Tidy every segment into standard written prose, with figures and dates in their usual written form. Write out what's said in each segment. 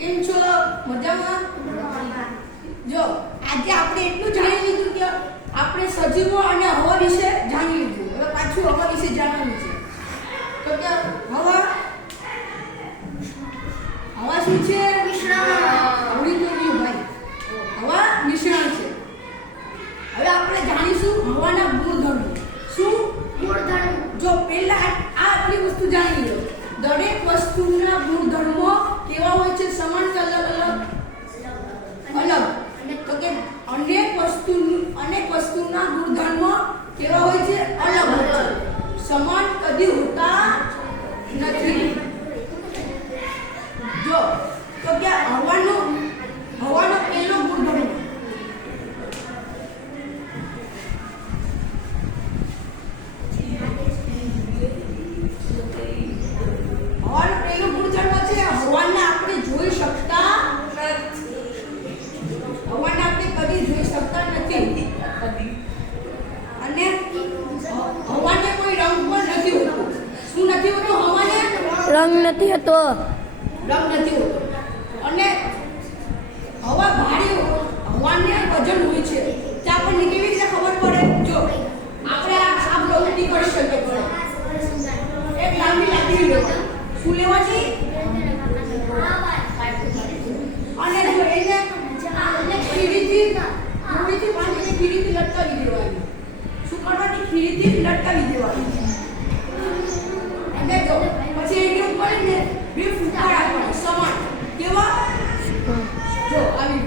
કેમ છો? મજામાં? જો આજે આપણે એટલું જાણી લીધું કે આપણે સજીવો અને હવા વિશે જાણી લીધું. હવે પાછું હવા વિશે જાણવાનું છે. તો કે હવા શું છે? મિશ્રણ. હવા મિશ્રણ છે. હવે આપણે જાણીશું હવાના ગુણધર્મો. શું ગુણધર્મો? જો પહેલા આ આપણી વસ્તુ જાણી લો. દરેક વસ્તુના ગુણધર્મો કેવા હોય છે? સમાન કે અલગ અલગ? તો કે અનેક વસ્તુના ગુણધર્મો કેવા હોય છે? અલગ હોય છે. સમાન કદી હોતા નથી. જો તો કે હવાનો પહેલો ગુણધર્મ છે હવાને આપણે જોઈ શકતા નથી. હવાને આપણે કદી જોઈ શકતા નથી. અને હવાને કોઈ રંગ પણ નથી હોતો. શું નથી હોતો? હવાને રંગ નથી હોતો. અને હવા ભારી હવાને વજન હોય છે. તે આપણને કેવી રીતે ખબર પડે? જો આપણે આ પ્રવૃત્તિ કરી શકીએ. એક લાંબી લાકડી લેવાની. શું લેવાની? અને જો એને ખીરીથી બાંધીને ખીરીથી લટકાવી દેવાની. શું કરવાની? ખીરીથી લટકાવી દેવાની. અને જો પછી એને ઉપરને બે ફૂંકા રાખવાના સમાન. કેવા? જો આવી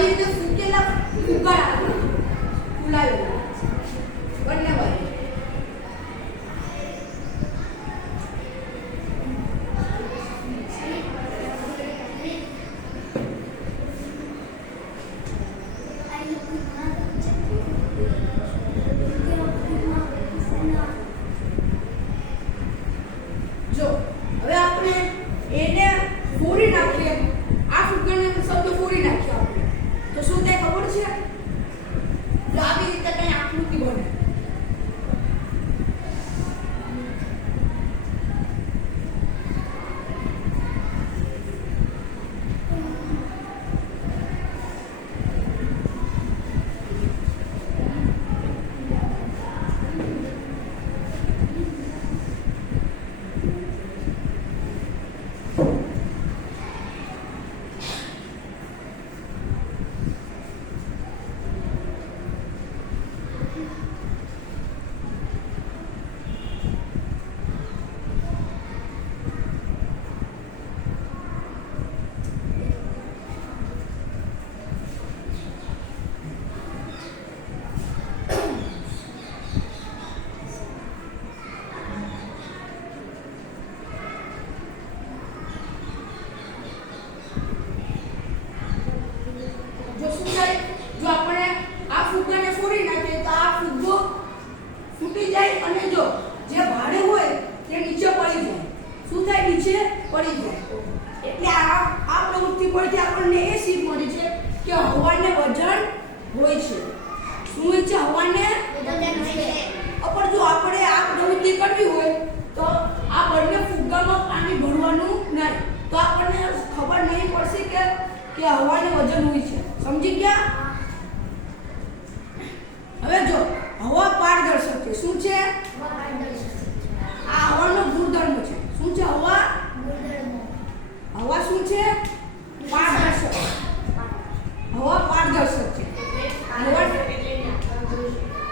રીતે ફૂંકેલા ફૂંકા રાખવાના. ફૂલાવી બંને બાજુ. જો હવે આપણે એને ફોડી નાખીએ. આ ફૂગને શબ્દ ફોડી નાખ્યો આપણે તો શું થાય ખબર છે? જો આવી રીતે કઈ આકૃતિ બને. અને જો જે ભારે હોય તે નીચે પડી જાય. શું થાય? નીચે પડી જાય. એટલે આ પ્રવૃત્તિ પરથી આપણને એ શીખ મળી છે કે હવાને વજન હોય છે. શું હોય છે? હવાને વજન છે. પણ જો આપણે આ પ્રવૃત્તિ કરવી હોય તો આ બંને ફુગ્ગામાં પાણી ભરવાનું નહીં. તો આપણને ખબર નહીં પડશે કે હવાને વજન હોય છે. સમજી ગયા? હવે જો હવા પારદર્શક છે. શું છે? આ હવાનો ગુણધર્મ છે. શું છે? હવા શું છે? પારદર્શક. હવા પારદર્શક છે.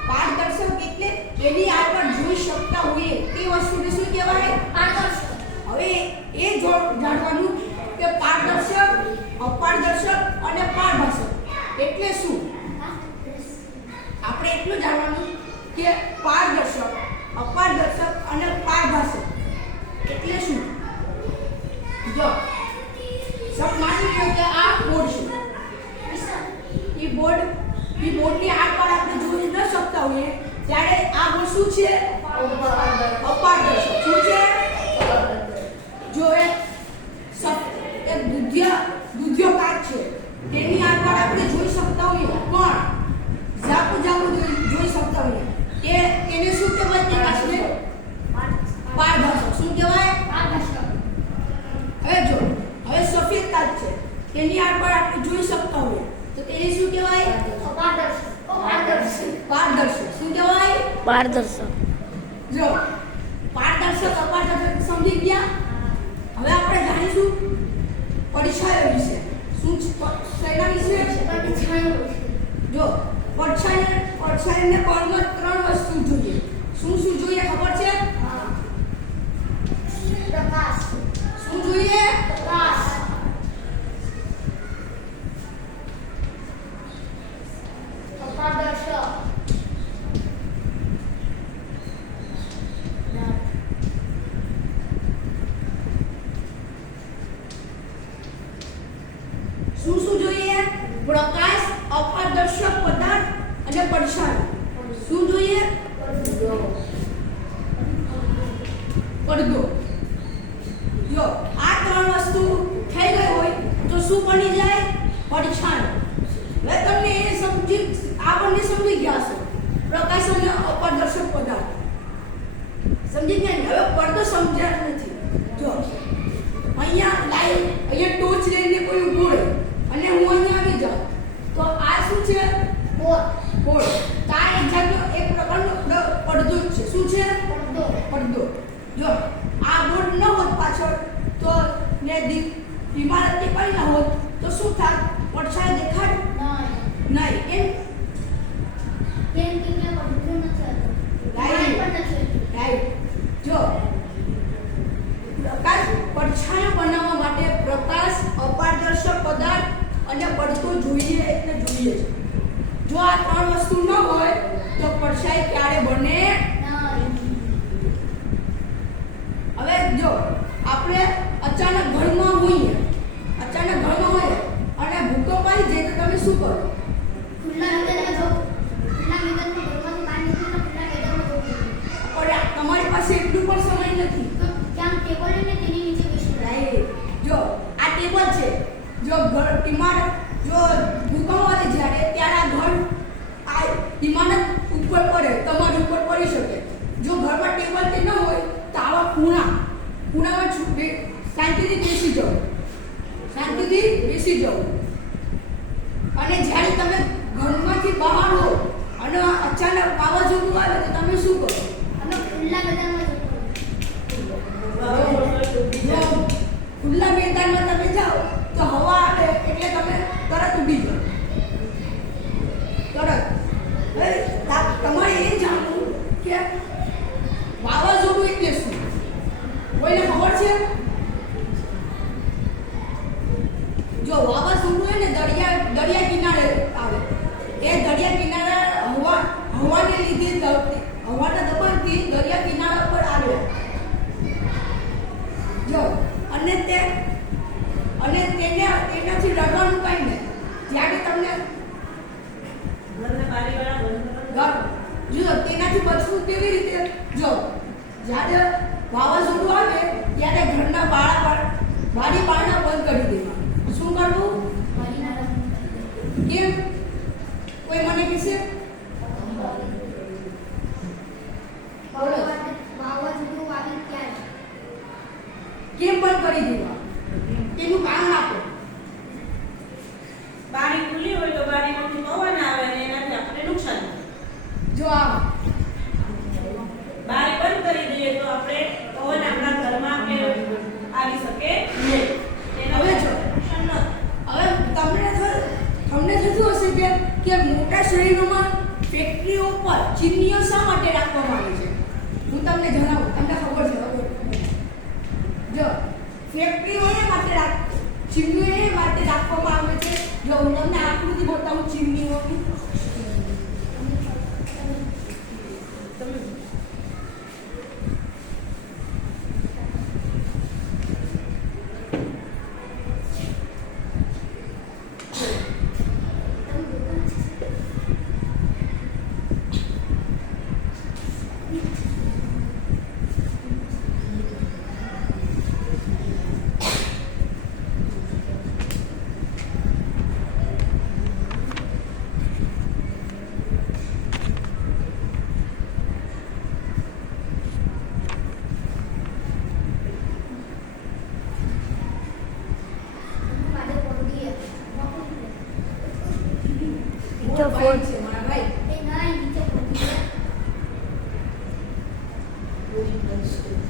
પારદર્શક એટલે એની આગળ જોઈ શકતા હોઈએ તે વસ્તુને શું કહેવાય? પારદર્શક. હવે એ જાણવાનું કે પારદર્શક, અપારદર્શક અને પારભાષક એટલે શું? આપણે એટલું જાણવાનું કે પારદર્શક, અપારદર્શક અને પારભાષક એટલે શું? જો સબ માની લો કે આ બોર્ડ છે. એ બોર્ડની આરપાર આપણે જોઈ ન શકતા હોઈએ ત્યારે આ બોર્ડ શું છે? અપારદર્શક. શું છે? જો એક દૂધિયો કાચ છે તેની આરપાર આપણે જોઈ શકતા હોઈએ પણ ઝાપુ જોઈ શકતા હોઈએ પારદર્શક. જો પારદર્શક અપારદર્શક સમજી ગયા. હવે આપણે જાણીશું પડછાયો વિશે. શું શેના વિશે? જો પડછાયાને કોણમાં 3 વસ્તુ જોઈએ. શું જોઈએ ખબર છે? પ્રકાશ. શું જોઈએ? પ્રકાશ. અપારદર્શક. શું જોઈએ? પ્રકાશ, અપારદર્શક પદાર્થ અને પડછાયો. શું જોઈએ? પડદો. જો આ 3 વસ્તુ થઈ ગઈ હોય તો શું બની જાય? પડછાયો. હવે તમને એ આ બંને સમજી ગયા છો. પ્રકાશ અને અપારદર્શક પદાર્થ સમજી ગયા ને? હવે પડદો સમજ્યા નથી. જો અહીંયા ટોર્ચ લઈને કોઈ ઊભો રહે અને હું અહીંયા આવી જાઉં તો આ શું છે? બોર્ડ. તો આ એક પ્રકારનો પડદો જ છે. શું છે? પડદો. જો આ બોર્ડ ન હોત પાછળ તો ને ઇમારત પડી ન હોત તો શું થાત? પડછાયો દેખાય નહીં. રાઈટ. જો પડછાયો બનાવવા માટે પ્રકાશ, અપારદર્શક પદાર્થ અને પડદો જોઈએ એટલે જોઈએ છે. જો આ 3 વસ્તુ ન હોય તો પડછાયો ક્યારે બને? હવે જો આપણે અચાનક ઘરમાં હોઈએ અને ભૂકંપ આવી જાય તો તમે શું કરો? તમારી પાસે એટલું પણ સમય નથી. જો આ ટેબલ છે. જો ઇમારત ભૂકંપ આવે જ્યારે ત્યારે આ ઇમારત ઉપર પડે, તમારી ઉપર પડી શકે. જો ઘરમાં ટેબલ તે ન હોય તો આવા ખૂણામાં શાંતિથી બેસી જાઓ. અને જ્યારે તમે ઘરમાંથી બહાર હો અને અચાનક વાવાઝોડું આવે તો તમે શું કરો? ખુલ્લા મેદાનમાં તમે જાઓ તો હવા આવે એટલે તમે તરત ઊભી જાઓ. હવે તમારે એ જાણવું કે વાવાઝોડું એટલે શું? કોઈને ખબર છે? જો વાવાઝોડું હોય ને દરિયા કિનારે આવે. એ દરિયા કિનારે હવાને લીધે હવાના દબાણથી દરિયા કિનારા પર આવે. જો અને તેનાથી ડરવાનું કઈ નહીં. જ્યારે તમને જો તેનાથી બચવું કેવી રીતે? જો જ્યારે વાવાઝોડું આવે ત્યારે ઘરના બારી બારણા બંધ કરી દેવા. શું કરવું? કેમ? કોઈ મને કહેશે? કેમ બંધ કરી દેવા? તેનું કારણ આપો. બારી ખુલ્લી હોય તો બારીમાંથી પવન આવે અને એનાથી આપણે નુકસાન થાય. જો આ બારી બંધ કરી દઈએ તો આપણે પવન આપણા ઘરમાં કે આવી શકે નહીં. હવે જો નુકસાન ન થાય. હવે તમને થતું હશે કે મોટા શહેરોમાં ફેક્ટરીઓ પર ચીમનીઓ શા માટે રાખવામાં આવે છે? હું તમને જણાવું. તમને ખબર છે? જો ફેક્ટરીઓ ચીમનીઓ એ માટે રાખવામાં આવે છે. જો હું તમને આકૃતિ બતાવું ચીમનીઓની. ફોન છે મારા ભાઈ. પૂરી કરીશું.